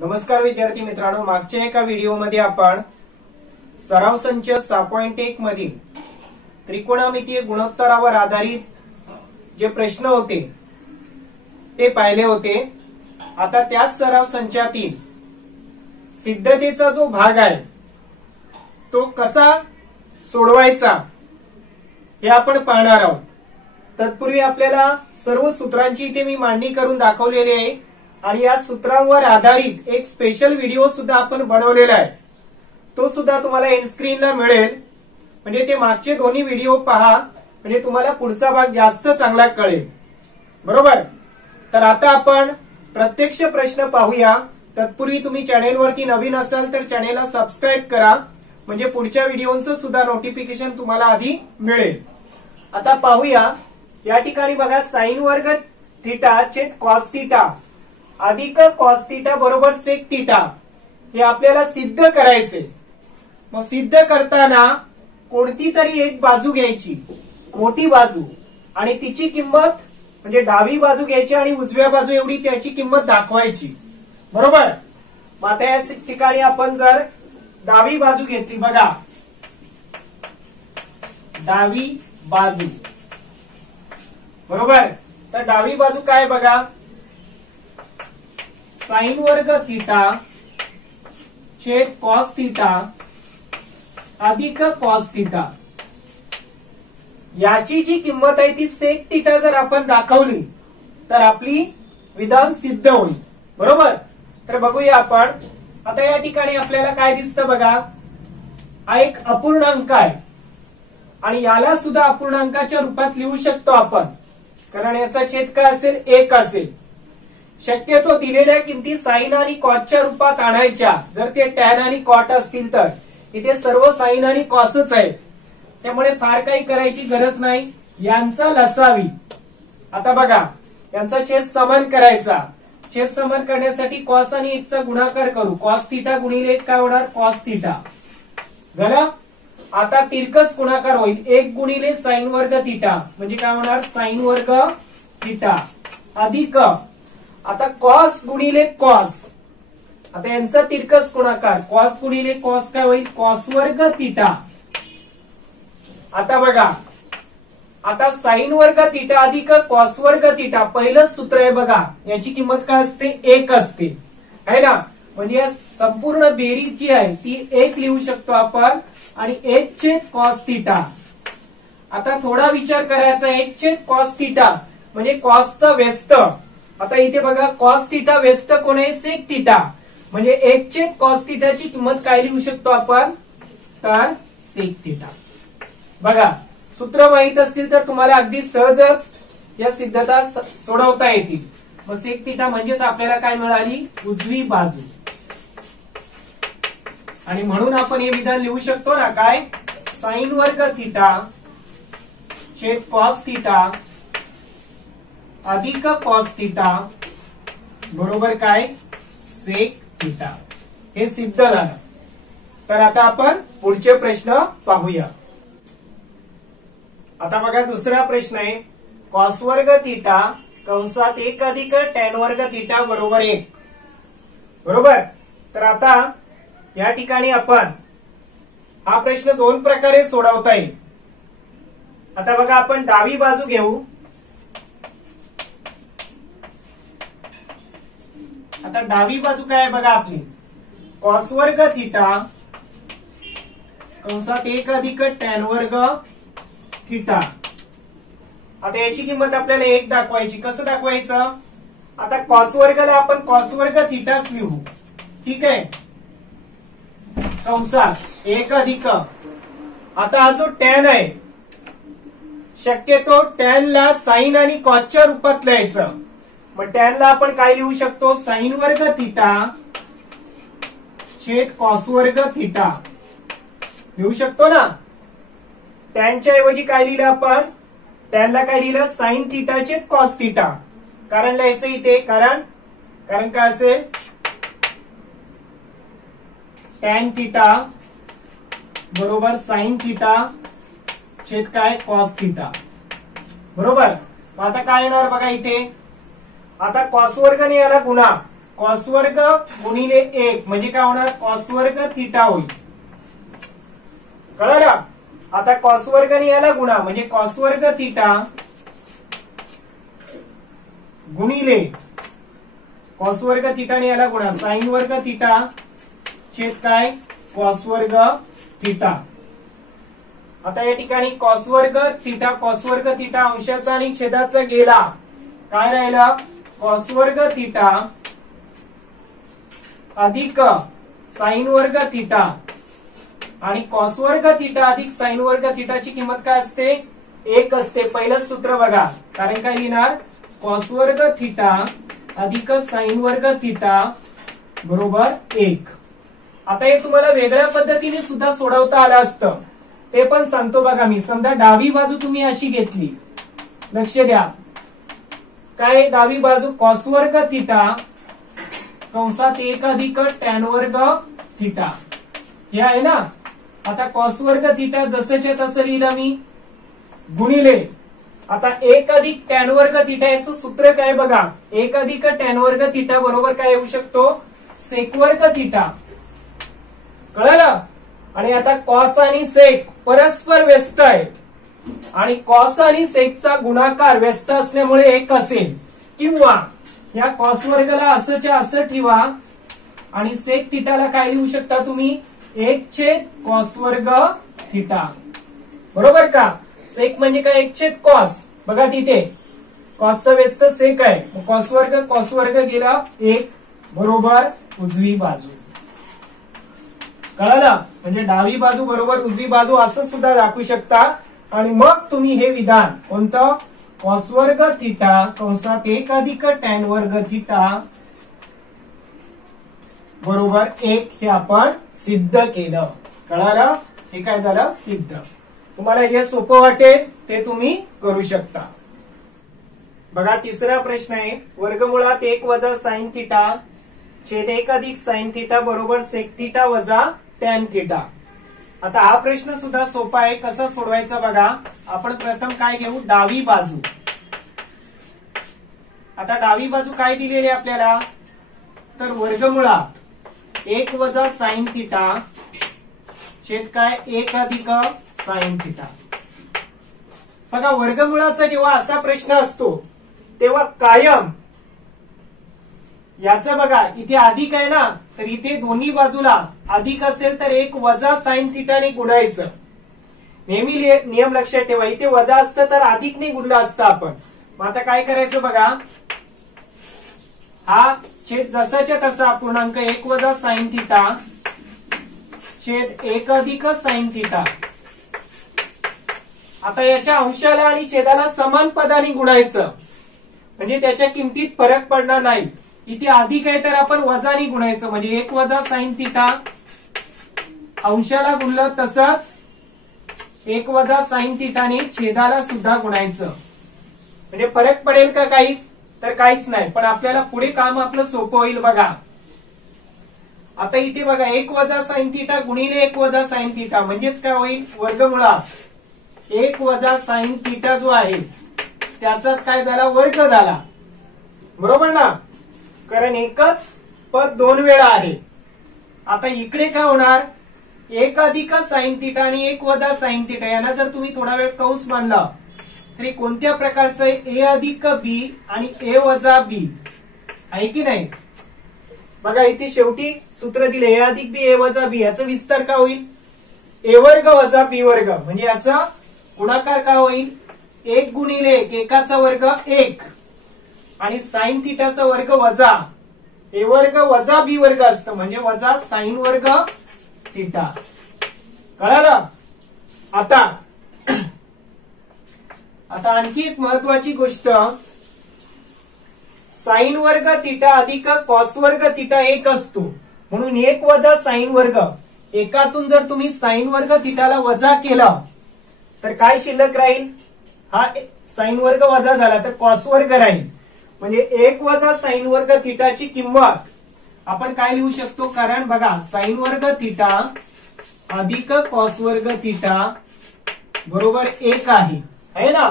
नमस्कार विद्यार्थी मित्रांनो, मागच्या एका व्हिडिओमध्ये आपण सराव संच 6.1 मधील त्रिकोणमितीय गुणोत्तरावर आधारित जे प्रश्न होते ते पाहिले होते। आता त्याच सराव संचातील सिद्धतेचा जो भाग आहे तो कसा सोडवायचा हे आपण पाहणार आहोत। तत्पूर्वी आपल्याला सर्व सूत्रांची इथे मी मांडणी करून दाखवलेली आहे आणि या सूत्रांवर आधारित एक स्पेशल व्हिडिओ सुद्धा आपण बनवलेला आहे, तो सुद्धा तुम्हाला एंड स्क्रीनला मिळेल। म्हणजे ते मागचे दोन्ही व्हिडिओ पहा, म्हणजे तुम्हाला पुढचा भाग जास्त चांगला कळेल, बरोबर। तर आता आपण प्रत्यक्ष प्रश्न पाहूया। तत्पूर्वी तुम्ही चॅनेलवरती नवीन असाल तर चॅनेलला सबस्क्राईब करा, म्हणजे पुढच्या व्हिडिओचं सुद्धा नोटिफिकेशन तुम्हाला आधी मिळेल। आता पाहूया, या ठिकाणी बघा साइन वर्ग थीटा छेद कॉस थीटा अधिक कॉस थीटा बरोबर सेक थीटा हे आपल्याला सिद्ध करायचे। मग सिद्ध करताना कोणती तरी एक बाजू घ्यायची, मोठी बाजू, आणि तिची किंमत म्हणजे डावी बाजू घ्यायची आणि उजव्या बाजू एवढी त्याची किंमत दाखवायची, बरोबर। मग आता या ठिकाणी आपण जर डावी बाजू घेतली, बघा डावी बाजू, बरोबर। तर डावी बाजू काय बघा, साइन वर्ग थीटा छेद कॉस थीटा अधिक कॉस थीटा याची जी किंमत आहे ती सेक थीटा जर आपण दाखवली तर आपली विधान सिद्ध होईल, बरोबर। तर बघूया आपण। आता या ठिकाणी आपल्याला काय दिसतं बघा, हा एक अपूर्णांक आहे आणि याला सुद्धा अपूर्णांकाच्या रूपात लिहू शकतो आपण, कारण याचा छेद काय असेल, 1 असेल। शक्यतो दिलेल्या किमती साइन आणि कॉसच्या रूपात आणायच्या। जर ते टॅन आणि कॉट असतील तर इथे सर्व साइन आणि कॉसच आहे, त्यामुळे फार काही करायची गरज नाही। यांचा लसावी, आता बघा यांचा छेद समान करायचा। छेद समान करण्यासाठी कॉस आणि 1 चा गुणाकार करू, कॉस थीटा गुणिले 1 काय होणार, कॉस थीटा झालं। आता तिरकस गुणाकार होईल, 1 गुणिले साइन वर्ग थीटा म्हणजे काय होणार, साइन वर्ग थीटा अधिक आता कॉस गुणिले कॉस, आता यांचा तिरकस गुणाकार, कॉस गुणिले कॉस काय होईल, कॉस वर्ग थीटा। आता बघा, आता साइन वर्ग थीटा अधिक कॉस वर्ग थीटा पहिलं सूत्र आहे बघा, याची किंमत काय असते, 1 असते, है ना। म्हणजे या संपूर्ण बेरीज जी आहे ती 1 लिहू शकतो आपण, आणि 1 छेद कॉस थीटा। आता थोडा विचार करायचा, 1 छेद कॉस थीटा म्हणजे कॉसचा व्यस्त। आता इथे बघा कॉस थीटा व्यस्त कोण आहे, सेक थीटा, म्हणजे 1 छेद कॉस थीटाची किंमत काय लिहू शकतो आपण, तर सेक थीटा। बघा सूत्र माहित असतील तर तुम्हाला अगदी सहजच या सिद्धता सोडवता येतील। मग सेक थीटा म्हणजेच आपल्याला काय मिळाली, उजवी बाजू, आणि म्हणून आपण हे विधान लिहू शकतो ना, काय, साइन वर्ग थीटा छेद कॉस थीटा अधिक कॉस थीटा बरोबर काय, सेक थीटा। हे सिद्ध झालं। तर आता आपण पुढचे प्रश्न पाहूया। आता बघा दुसरा प्रश्न आहे, कॉस वर्ग थीटा कंसात 1 अधिक टॅन वर्ग थीटा बरोबर 1, बरोबर। तर आता या ठिकाणी आपण हा प्रश्न 2 प्रकारे सोडवता येईल। आता बघा आपण डावी बाजू घेऊ। आता डावी बाजू काय आहे बघा आपली, कॉस वर्ग थीटा कंसात 1 अधिक टॅन वर्ग थीटा। आता याची किंमत आपल्याला 1 दाखवायची, कसं दाखवायचं, आता कॉस वर्गाला आपण कॉस वर्ग थीटाच लिहू, ठीक आहे, कंसात 1 अधिक, आता हा जो टॅन आहे शक्यतो टॅनला साइन आणि कॉसच्या रूपात लिहायचं। मग टॅनला आपण काय लिहू शकतो, साइन वर्ग थीटा छेद कॉस वर्ग थीटा लिहू शकतो ना। टॅनच्या ऐवजी काय लिहिलं आपण, टॅनला काय लिहिलं, साइन थीटा छेद कॉस थीटा। कारण लिहायचं इथे, कारण काय असेल, टॅन थीटा बरोबर साइन थीटा छेद काय, कॉस थीटा, बरोबर। मग आता काय येणार बघा इथे, आता कॉस वर्गने याला गुणा, कॉस वर्ग गुणिले 1 म्हणजे काय होणार, कॉस वर्ग थिटा होईल. कळलं. आता कॉस वर्गने याला गुणा म्हणजे कॉस वर्ग थिटा गुणिले कॉस वर्ग थिटाने याला गुणा साइन वर्ग थिटा छेद काय कॉस वर्ग थिटा. आता या ठिकाणी कॉस वर्ग थिटा अंशाचा आणि छेदाचा गेला, काय राहिला कॉस वर्ग थिटा अधिक साइन वर्ग थिटा आणि कॉस वर्ग थिटा अधिक साइन वर्ग थिटाची किंमत काय असते 1 असते. पहिलं सूत्र बघा, कारण काय लिहिणार कॉस वर्ग थिटा अधिक साइन वर्ग थिटा बरोबर 1. आता हे तुम्हाला वेगळ्या पद्धतीने सुद्धा सोडवता आलं असतं, ते पण सांगतो बघा मी. समजा डावी बाजू तुम्ही अशी घेतली, लक्ष द्या, काय डावी बाजू कॉस वर्ग थिटा कंसात 1 अधिक टॅन वर्ग थिटा हे आहे ना. आता कॉस वर्ग थिटा जसंच्या तसं लिहिलं मी गुणिले आता 1 अधिक टॅन वर्ग थिटा याचं सूत्र काय बघा, 1 अधिक टॅन वर्ग थिटा बरोबर काय येऊ शकतो सेक वर्ग थिटा. कळलं. आणि आता कॉस आणि सेक परस्पर व्यस्त आहेत आणि कॉस आणि सेकचा गुणाकार व्यस्त असल्यामुळे 1 असेल, किंवा या कॉस वर्गला असंच्या असं ठेवा आणि सेक थिटाला काय लिहू शकता तुम्ही 1 छेद कॉस वर्ग थिटा. बरोबर का. सेक म्हणजे काय 1 छेद कॉस, बघा तिथे कॉसचा व्यस्त सेक आहे, कॉस वर्ग गेला 1 बरोबर उजवी बाजू. कळलं. म्हणजे डावी बाजू बरोबर उजवी बाजू असं सुद्धा दाखवू शकता. आणि मग तुम्ही हे विधान कोणतं कॉस वर्ग थिटा कंसात 1 अधिक टॅन वर्ग थिटा बरोबर 1 हे आपण सिद्ध केलं. कळालं. हे काय झालं सिद्ध. तुम्हाला जे सोपं वाटेल ते तुम्ही करू शकता. बघा तिसरा प्रश्न आहे, वर्गमुळात 1 वजा साइन थिटा छेद 1 अधिक साइन थिटा बरोबर सेक थिटा वजा टॅन थिटा. आता हा प्रश्न सुद्धा सोपा आहे, कसा सोडवायचा बघा. आपण प्रथम काय घेऊ डावी बाजू. आता डावी बाजू काय दिलेली आपल्याला, तर वर्गमुळात 1 वजा साइन थिटा छेद काय 1 अधिक साइन थिटा. बघा वर्गमुळाचा जेव्हा असा प्रश्न असतो तेव्हा कायम याचं बघा इथे अधिक आहे ना, तर इथे दोन्ही बाजूला अधिक असेल तर 1 वजा साइन थिटाने गुणायचं. नेहमी नियम लक्षात ठेवा, इथे वजा असतं तर अधिकने गुणलं असतं आपण. मग आता काय करायचं बघा, हा छेद जसाच्या तसा पूर्णांक 1 वजा साइन थिटा छेद 1 अधिक साइन थिटा. आता याच्या अंशाला आणि छेदाला समान पदाने गुणायचं, म्हणजे त्याच्या किमतीत फरक पडणार नाही. इथे अधिक आहे तर आपण वजाने गुणायचं, म्हणजे 1 वजा साइन थिटा अंशाला गुणलं तसंच 1 वजा साइन थिटाने छेदाला सुद्धा गुणायचं. म्हणजे फरक पडेल का काहीच, तर काहीच नाही, पण आपल्याला पुढे काम आपलं सोपं होईल. बघा आता इथे बघा 1 वजा साइन थिटा गुणिले 1 वजा साइन थिटा म्हणजेच काय होईल वर्गमुळात 1 वजा साइन थिटा जो आहे त्याचा काय झाला वर्ग झाला. बरोबर ना, कारण एकच पद 2 वेळा आहे. आता इकडे काय होणार 1 अधिक साइन थिटा आणि 1 वजा साइन थिटा यांना जर तुम्ही थोडा वेळ कंस मानला तरी कोणत्या प्रकारचं ए अधिक बी आणि ए वजा बी आहे की नाही. बघा इथे शेवटी सूत्र दिले ए अधिक बी ए वजा बी, याचा विस्तार का होईल ए वर्ग वजा बी वर्ग, म्हणजे याचा गुणाकार का होईल 1 गुणिले 1 एकाचा वर्ग 1 आणि साइन थिटाचा वर्ग वजा ए वर्ग वजा बी वर्ग असतं, म्हणजे वजा साइन वर्ग थिटा. कळालं. आता आणखी एक महत्वाची गोष्ट, साइन वर्ग थिटा अधिक कॉस वर्ग थिटा 1 असतो, म्हणून 1 वजा साइन वर्ग एकातून जर तुम्ही साइन वर्ग थिटाला वजा केला तर काय शिल्लक राहील, हा साइन वर्ग वजा झाला तर कॉस वर्ग राहील. म्हणजे 1 वजा साइन वर्ग थिटाची किंमत आपण काय लिहू शकतो, कारण बघा साइन वर्ग थिटा अधिक कॉस वर्ग थिटा बरोबर 1 आहे ना.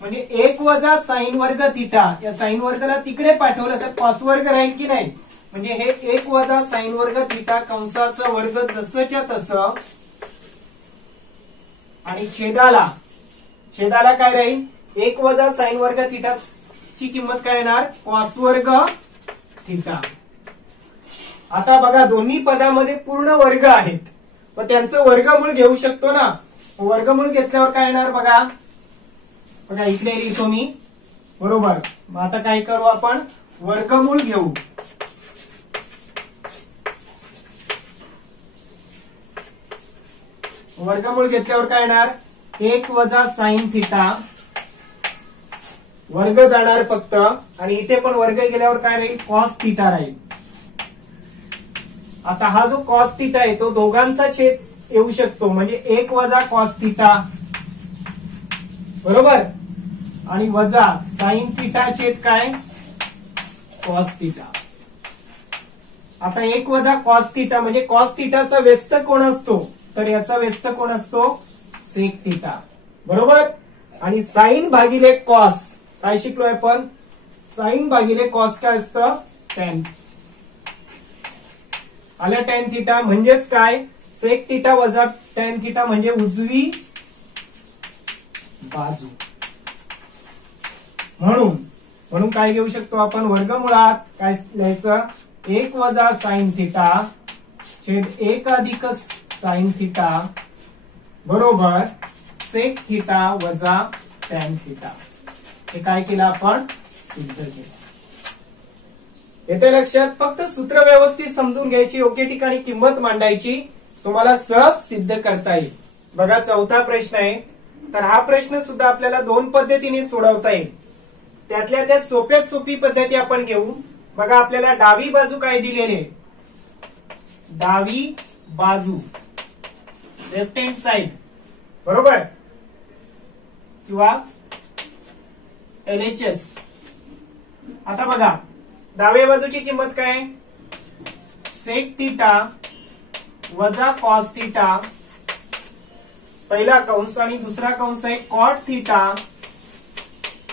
म्हणजे 1 वजा साइन वर्ग थिटा, या साइन वर्गला तिकडे पाठवलं तर कॉस वर्ग राहील की नाही, म्हणजे हे 1 वजा साइन वर्ग थिटा कंसाचा वर्ग जसंच्या तसं, आणि छेदाला काय राहील 1 वजा साइन वर्ग थिटा ची किंमत काय येणार कॉस वर्ग थिटा. आता बघा दोन्ही पदामध्ये पूर्ण वर्ग आहेत, मग त्यांचं वर्गमूळ घेऊ शकतो ना. वर्गमूळ घेतल्यावर काय येणार बघा इकडे लिहितो मी, बरोबर. मग आता काय करू आपण वर्गमूळ घेऊ. वर्गमूळ घेतल्यावर काय येणार 1 वजा साइन थिटा, वर्ग जाणार फक्त, आणि इथे पण वर्ग गेल्यावर काय राहील कॉस थिटा राहील. आता हा जो कॉस थिटा आहे तो दोघांचा छेद येऊ शकतो, म्हणजे 1 वजा कॉस थिटा, बरोबर, आणि वजा साइन थिटा छेद काय कॉस थिटा. आता 1 वजा कॉस थिटा म्हणजे कॉस थिटाचा व्यस्त कोण असतो, तर याचा व्यस्त कोण असतो सेक थिटा, बरोबर. आणि साइन भागिले कॉस काय शिकलोय आपण, साइन भागिले कॉस काय असतं टॅन. आल्या टॅन थिटा म्हणजेच काय सेक थिटा वजा टॅन थिटा म्हणजे उजवी बाजू. म्हणून काय घेऊ शकतो आपण वर्गमुळात काय लिहायचं 1 वजा साइन थिटा छेद 1 अधिक साइन थिटा बरोबर सेक थिटा वजा टॅन थिटा. हे काय केलं आपण सिद्ध केलं. येते लक्षात, फक्त सूत्र व्यवस्थित समजून घ्यायची, योग्य ठिकाणी किंमत मांडायची, तुम्हाला सहज सिद्ध करता येईल. बघा चौथा प्रश्न आहे, तर हा प्रश्न सुद्धा आपल्याला 2 पद्धतीने सोडवता येईल. त्यातल्या त्यात सोप्यात सोपी पद्धती आपण घेऊ. बघा आपल्याला डावी बाजू काय दिलेली आहे, डावी बाजू लेफ्ट हँड साइड, बरोबर, किंवा LHS. आता बघा डाव्या बाजूची किंमत काय सेक थिटा वजा कॉस थिटा, पहिला कंस आणि दुसरा कंस आहे कॉट थिटा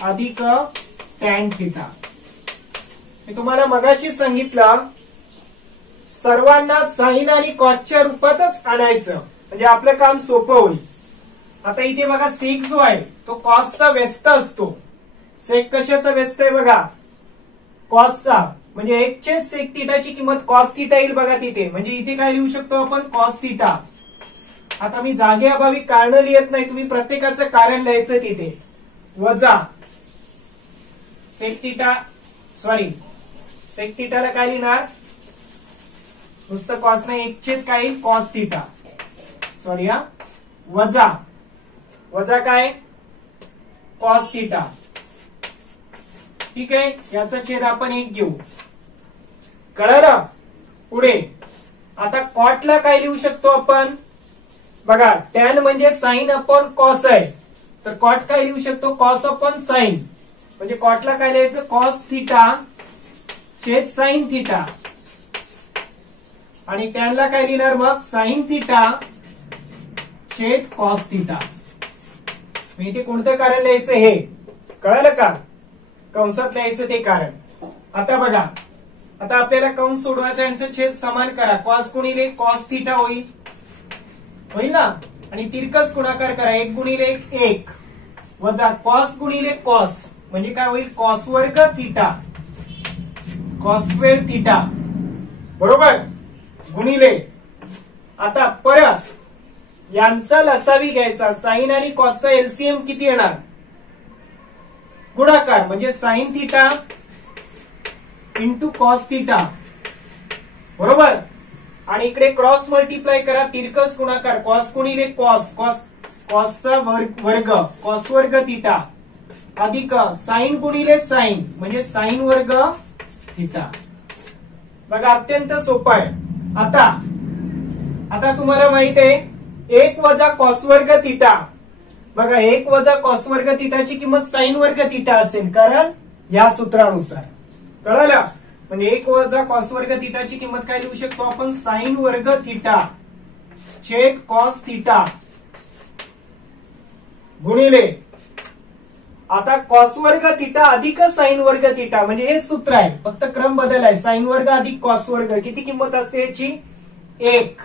अधिक टॅन थिटा. मी तुम्हाला मगाशी सांगितलं सर्वांना साइन आणि कॉसच्या रूपातच आणायचं, म्हणजे आपलं काम सोपं होईल. आता इथे बघा सेक जो आहे तो कॉसचा व्यस्त असतो. सेक कशाचा व्यस्त आहे बघा कॉसचा, म्हणजे 1 सेक थिटाची किंमत कॉस थिटा येईल बघा तिथे, म्हणजे इथे काय लिहू शकतो आपण कॉस थिटा. आता मी जागेअभावी कारण लिहित नाही, तुम्ही प्रत्येकाचं कारण लिहायचं तिथे. वजा सेक थिटा सेक थिटाला काय लिहिणार नुसतं कॉस नाही, 1 काय कॉस थिटा, सॉरी वजा काय कॉस थिटा. ठीक आहे, याचा छेद आपण 1 घेऊ. कळलं पुढे. आता कॉटला काय लिहू शकतो आपण बघा, टॅन म्हणजे साइन अपॉन कॉस आहे, तर कॉट काय लिहू शकतो कॉस अपॉन साइन, म्हणजे कॉटला काय लिहायचं कॉस थिटा छेद साइन थिटा, आणि टॅनला काय लिहिणार मग साइन थिटा छेद कॉस थिटा. मी इथे कोणतं कारण लिहायचं हे कळलं का, कंसात लिहायचं ते कारण. आता बघा आता आपल्याला कंस सोडवायचा, यांचं छेद समान करा, कॉस गुणिले कॉस थिटा होईल ना, आणि तिरकस गुणाकार करा 1 गुणिले 1 वजा कॉस गुणिले कॉस म्हणजे काय होईल कॉस वर्ग थिटा कॉस स्क्वेअर थिटा, बरोबर, गुणिले. आता परत यांचा लसावी घ्यायचा, साइन आणि कॉसचा एलसीएम किती येणार गुणाकार, म्हणजे sine theta into cos theta, बरोबर, आणि इकडे क्रॉस मल्टिप्लाय करा, तिरकस गुणाकार कॉस गुणिले कॉस कॉसचा वर्ग कॉस वर्ग थिटा अधिक साइन गुणिले साइन म्हणजे साइन वर्ग थिटा. बघा अत्यंत सोपं आहे. आता तुम्हाला माहित आहे 1 वजा कॉस वर्ग थिटा, बघा 1 वजा कॉस वर्ग थिटाची किंमत साइन वर्ग थिटा असेल, कारण या सूत्रानुसार. कळलं, म्हणजे 1 वजा कॉस वर्ग थिटाची किंमत काय लिहू शकतो आपण साइन वर्ग थिटा छेद कॉस थिटा गुणिले आता कॉस वर्ग थिटा अधिक साइन वर्ग थिटा म्हणजे हे सूत्र आहे, फक्त क्रम बदल आहे. साइन वर्ग अधिक कॉस वर्ग किती किंमत असते याची? 1.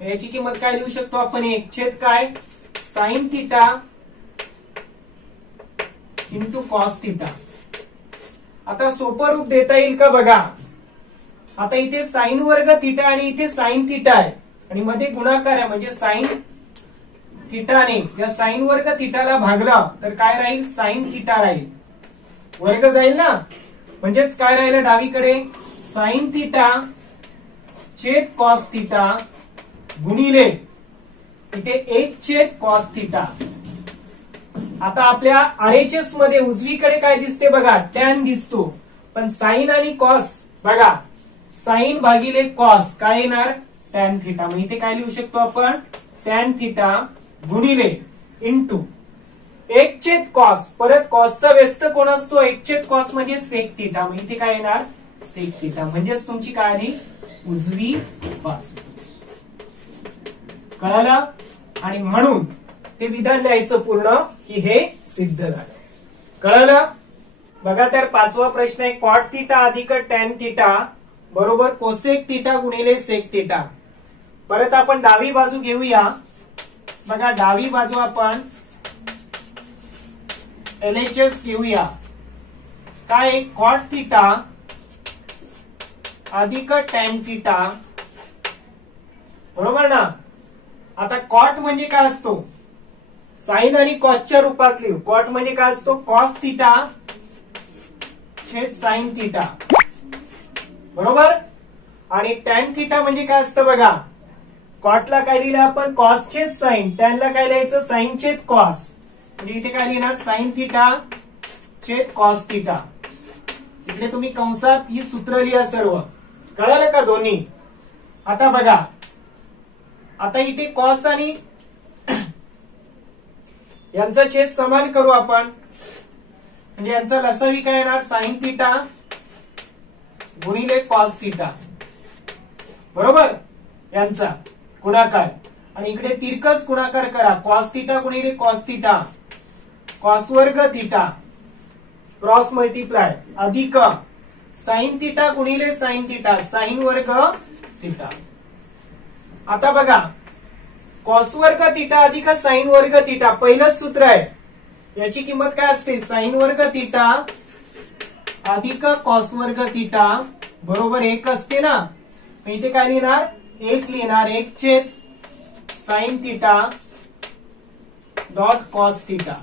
याची किंमत काय लिहू शकतो आपण? 1 छेद काय? Sine theta into cos theta. आता सोपं रूप देता येईल का बघा. आता इथे साइन वर्ग थिटा आणि इथे साइन थिटा आहे आणि मध्ये गुणाकार आहे म्हणजे साइन थिटाने या साइन वर्ग थिटाला भागला तर काय राहील? साइन थिटा राहील. वर्ग जाईल ना, म्हणजेच काय राहिलं डावीकडे? साइन थिटा छेद कॉस थिटा गुणिले इथे 1 छेद कॉस थिटा. आता आपल्या आरएचएस मध्ये उजवीकडे काय दिसते बघा? टॅन दिसतो. पण साइन आणि कॉस बघा, साइन भागिले कॉस काय येणार? Tan theta. मग इथे काय लिहू शकतो आपण? टॅन थिटा गुणिले इंटू 1 छेद कॉस. परत कॉसचा व्यस्त कोण असतो? 1 छेद कॉस म्हणजे सेक थिटा. मग इथे काय येणार? Sec theta. म्हणजेच तुमची काय आली? उजवी बाजू. कळालं? आणि म्हणून ते विधान लिहायचं पूर्ण की हे सिद्ध झालं. कळालं? बघा तर 5वा प्रश्न आहे. कॉट थिटा अधिक टॅन थिटा बरोबर कोसेक थिटा गुणिले सेक थिटा. परत आपण डावी बाजू घेऊया. बघा डावी बाजू आपण LHS घेऊया. काय? कॉट थिटा अधिक टॅन थिटा बरोबर ना. आता कॉट म्हणजे काय असतो? साइन आणि कॉसच्या रूपात लिहू. कॉट म्हणजे काय असतो? कॉस थिटा छेद साइन थिटा बरोबर. आणि टॅन थिटा म्हणजे काय असतं बघा? कॉटला काय लिहिलं आपण? कॉस छेद साइन. टॅनला काय लिहायचं? साइन छेद कॉस. म्हणजे इथे काय लिहिणार? साइन थिटा छेद कॉस थिटा. इथे तुम्ही कंसात ही सूत्र लिहा सर्व. कळालं का दोन्ही? आता बघा, आता इथे कॉस आणि यांचा छेद समान करू आपण. म्हणजे यांचा लसावी काय येणार? साइन थिटा गुणिले कॉस थिटा बरोबर. यांचा गुणाकार आणि इकडे तिरकस गुणाकार करा. कॉस थिटा गुणिले कॉस थिटा कॉस वर्ग थिटा क्रॉस मल्टिप्लाय अधिक साइन थिटा गुणिले साइन थिटा साइन वर्ग थिटा. आता बघा, कॉस वर्ग थिटा अधिक साइन वर्ग थिटा पहिलंच सूत्र आहे. याची किंमत काय असते? साइन वर्ग थिटा अधिक कॉस वर्ग थिटा बरोबर 1 असते ना. इथे काय लिहिणार? 1 लिहिणार. 1 छेद sine theta dot cos theta.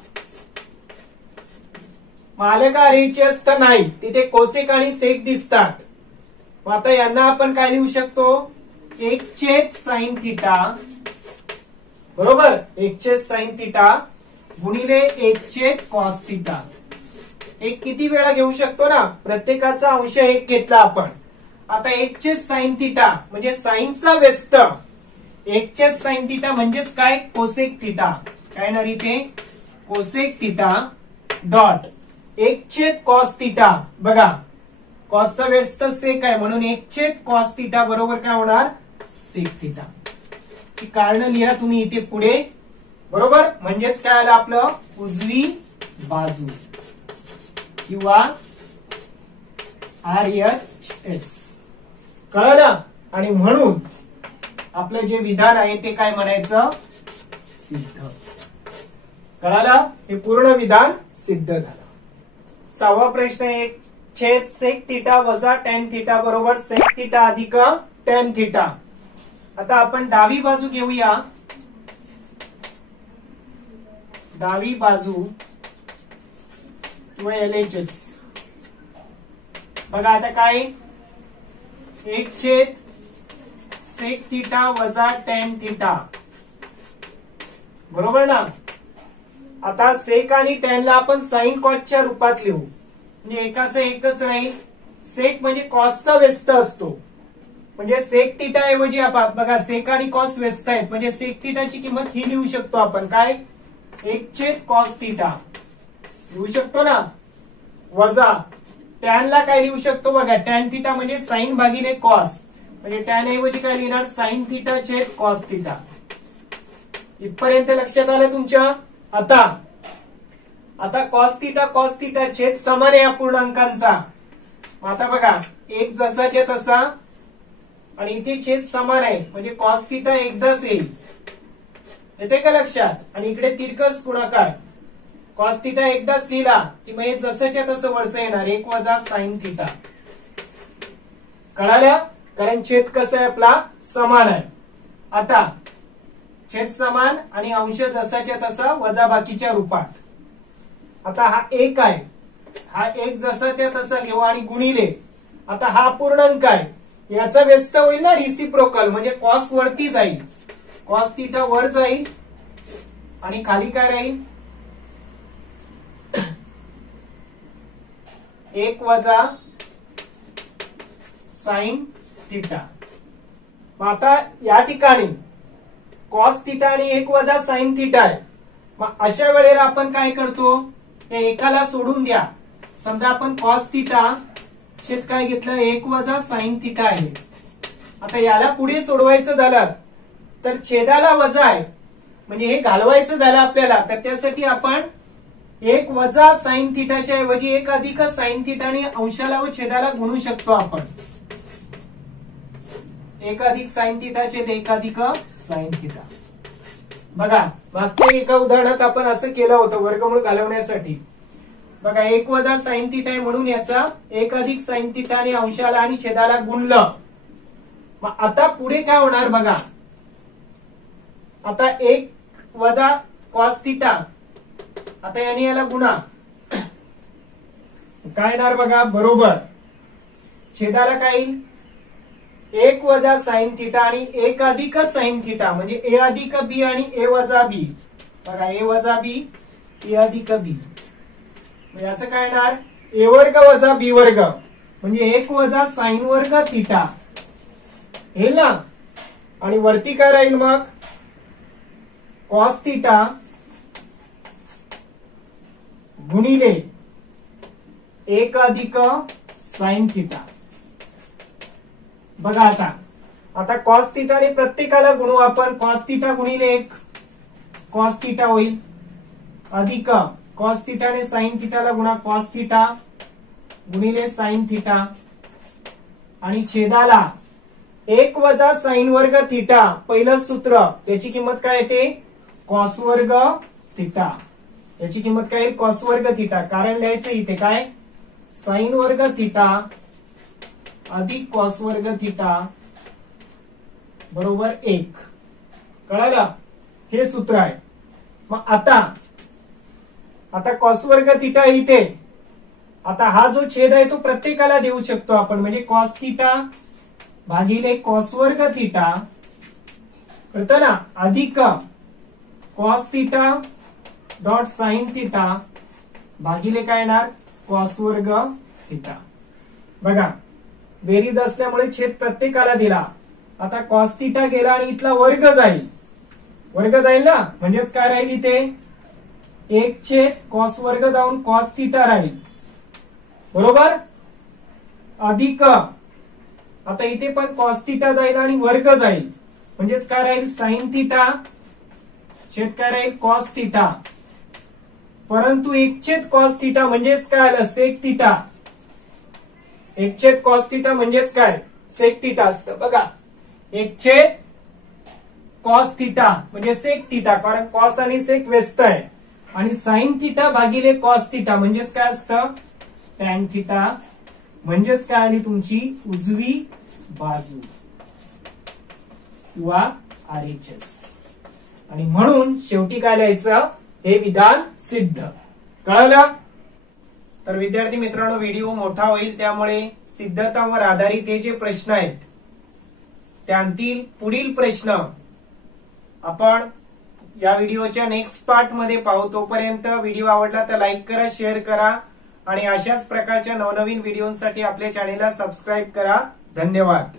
आलं का? RHS तर नाही, तिथे कोसेक आणि सेक दिसतात. आता यांना आपण काय लिहू शकतो? 1 छेद साइन थिटा बरोबर 1 छेद साइन थिटा गुणिले 1 छेद कॉस थिटा. एक किती वेळा घेऊ शकतो ना, प्रत्येकाचा अंश 1 घेतला आपण. आता 1 छेद साइन थिटा म्हणजे साइनचा व्यस्त. 1 छेद साइन थिटा म्हणजेच काय? Cosec theta. काय येणार इथे? कोसेक थिटा डॉट 1 छेद कॉस थिटा. बघा कॉसचा व्यस्त सेक आहे म्हणून 1 छेद कॉस थिटा बरोबर काय होणार? Sec theta. ही कारण लिहा तुम्ही इथे पुढे बरोबर. म्हणजेच काय आलं आपलं? उजवी बाजू किंवा RHS. कळलं? आणि म्हणून आपलं जे विधान आहे ते काय म्हणायचं? सिद्ध. कळालं? हे पूर्ण विधान सिद्ध झालं. 6वा प्रश्न 1 छेद सेक थिटा वजा टॅन थिटा बरोबर सेक थिटा अधिक टॅन थिटा. आता आपण डावी बाजू घेऊया. डावी बाजू किंवा LHS. बघा आता काय? 1 छेद सेक थिटा वजा टॅन थिटा बरोबर ना. आता सेक आणि टॅनला आपण साइन कॉसच्या रूपात लिहू. म्हणजे एकाचं एकच राहील. सेक म्हणजे कॉसचा व्यस्त असतो. म्हणजे सेक थिटा ऐवजी आपण बघा सेक आणि कॉस व्यस्त आहेत म्हणजे सेक थिटाची किंमत ही लिहू शकतो आपण. काय? 1 छेद कॉस थिटा लिहू शकतो ना. वजा टॅनला काय लिहू शकतो बघा? टॅन थिटा म्हणजे साइन भागिले कॉस. म्हणजे टॅन ऐवजी काय लिहिणार? साइन थिटा छेद कॉस थिटा. इथपर्यंत लक्षात आलं तुमच्या? आता कॉस थिटा छेद समान आहे या पूर्णांकांचा. आता बघा एक जसाच्या तसा आणि इथे छेद समान आहे म्हणजे कॉस थिटा एकदाच येईल. येते का लक्षात? आणि इकडे तिरकस गुणाकार कॉस थिटा एकदाच लिहिला की मग हे जसंच्या तसं वरचं येणार 1 वजा साइन थिटा. कळाल्या? कारण छेद कसं आहे आपला समान आहे. आता छेद समान आणि अंश जसाच्या तसा वजा बाकीच्या रूपात. आता हा एक आहे, हा एक जसाच्या तसा घेऊ आणि गुणिले. आता हा पूर्णांक आहे याचा व्यस्त होईल ना रिसिप्रोकल म्हणजे कॉस वरती जाईल, कॉस थिटा वर जाईल आणि खाली काय राहील 1 वजा साइन थिटा. आता या ठिकाणी कॉस थिटा आणि 1 वजा साइन थिटा आहे. मग अशा वेळेला आपण काय करतो, या एकाला सोडून द्या. समजा आपण कॉस थिटा छेद काय घेतलं 1 वजा साइन थिटा आहे. आता याला पुढे सोडवायचं झालं तर छेदाला वजा आहे म्हणजे हे घालवायचं झालं आपल्याला तर त्यासाठी आपण 1 वजा साइन थिटाच्या ऐवजी 1 अधिक साइन थिटा आणि अंशाला व छेदाला गुणू शकतो आपण. 1 अधिक साइन थिटा छेद 1 अधिक साइन थिटा. बघा मागच्या एका उदाहरणात आपण असं केलं होतं वर्गमूळ घालवण्यासाठी. बघा 1 वजा साइन थिटा आहे म्हणून याचा 1 अधिक साइन थिटा आणि अंशाला आणि छेदाला गुणलं. मग आता पुढे काय होणार बघा, आता 1 वजा कॉस थिटा आता याने याला गुणा काय येणार बघा बरोबर छेदाला काय येईल 1 वजा साइन थिटा आणि 1 अधिक साइन थिटा म्हणजे ए अधिक बी आणि ए वजा बी. बघा ए वजा बी ए अधिक बी याचं काय येणार ए वर्ग वजा बी वर्ग म्हणजे 1 वजा साइन वर्ग थिटा हे ना. आणि वरती काय राहील मग कॉस थिटा गुणिले 1 अधिक साइन थिटा. बघा आता कॉस थिटा आणि प्रत्येकाला गुणू आपण. कॉस थिटा गुणिले 1 कॉस थिटा होईल अधिक कॉस थिटा आणि साइन थिटाला गुणा कॉस थिटा गुणिले साइन थिटा आणि छेदाला 1 वजा साइन वर्ग थिटा पहिलं सूत्र त्याची किंमत काय येते कॉस वर्ग थिटा. याची किंमत काय येईल कॉस वर्ग थिटा. कारण लिहायचं इथे काय साइन वर्ग थिटा अधिक कॉस वर्ग थिटा बरोबर 1. कळालं? हे सूत्र आहे. मग आता कॉस वर्ग थिटा इथे. आता हा जो छेद आहे तो प्रत्येकाला देऊ शकतो आपण म्हणजे कॉस थिटा भागिले कॉस वर्ग थिटा कळतं ना अधिक cos theta dot sine theta भागिले काय येणार कॉस वर्ग थिटा. बघा बेरीज असल्यामुळे छेद प्रत्येकाला दिला. आता कॉस थिटा गेला आणि इथला वर्ग जाईल ना म्हणजेच काय राहील इथे 1 छेद कॉस वर्ग जाऊन कॉस थिटा राहील बरोबर अधिक आता इथे पण कॉस थिटा जाईल आणि वर्ग जाईल म्हणजेच काय राहील साइन थिटा छेद काय राहील कॉस थिटा. परंतु 1 छेद कॉस थिटा म्हणजेच काय आलं सेक थिटा. 1 छेद कॉस थिटा म्हणजेच काय सेक थिटा असतं. बघा 1 छेद कॉस थिटा म्हणजे सेक थिटा कारण कॉस आणि सेक व्यस्त आहे आणि साइन थिटा भागिले कॉस थिटा म्हणजेच काय असतं टॅन थिटा म्हणजेच काय आली तुमची उजवी बाजू किंवा RHS. आणि म्हणून शेवटी काय लिहायचं हे विधान सिद्ध. कळलं? तर विद्यार्थी मित्रांनो व्हिडिओ मोठा होईल त्यामुळे सिद्धतावर आधारित हे जे प्रश्न आहेत त्यांतील पुढील प्रश्न आपण या व्हिडिओच्या नेक्स्ट पार्ट मध्ये पाहू. तोपर्यंत व्हिडिओ आवडला तर लाईक करा शेअर करा आणि अशाच प्रकारच्या नवनवीन व्हिडिओसाठी आपल्या चॅनेलला सबस्क्राईब करा. धन्यवाद.